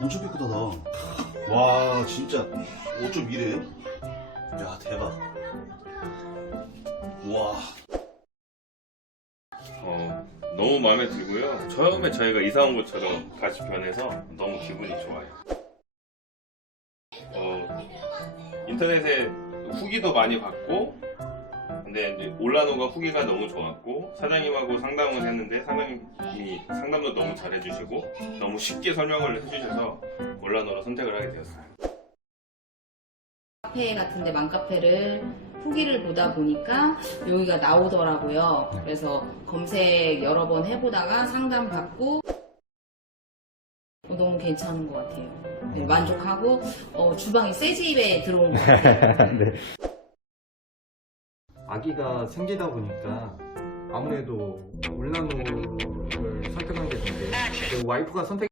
엄청 깨끗하다. 와, 진짜. 5.1에? 야, 대박. 와. 어, 너무 마음에 들고요. 처음에 저희가 이사 온 것처럼 다시 변해서 너무 기분이 좋아요. 어, 인터넷에 후기도 많이 받고, 근데 이제 올라노가 후기가 너무 좋았고, 사장님하고 상담을 했는데, 사장님이 상담도 너무 잘해주시고, 너무 쉽게 설명을 해주셔서 올라노로 선택을 하게 되었어요. 카페 같은데 맘카페를 후기를 보다 보니까 여기가 나오더라고요. 그래서 검색 여러 번 해보다가 상담 받고 어, 너무 괜찮은 것 같아요. 네, 만족하고 어, 주방이 새 집에 들어온 것 같아요. 네. 아기가 생기다 보니까 아무래도 울라노를 선택한 게 좋은데 그 와이프가 선택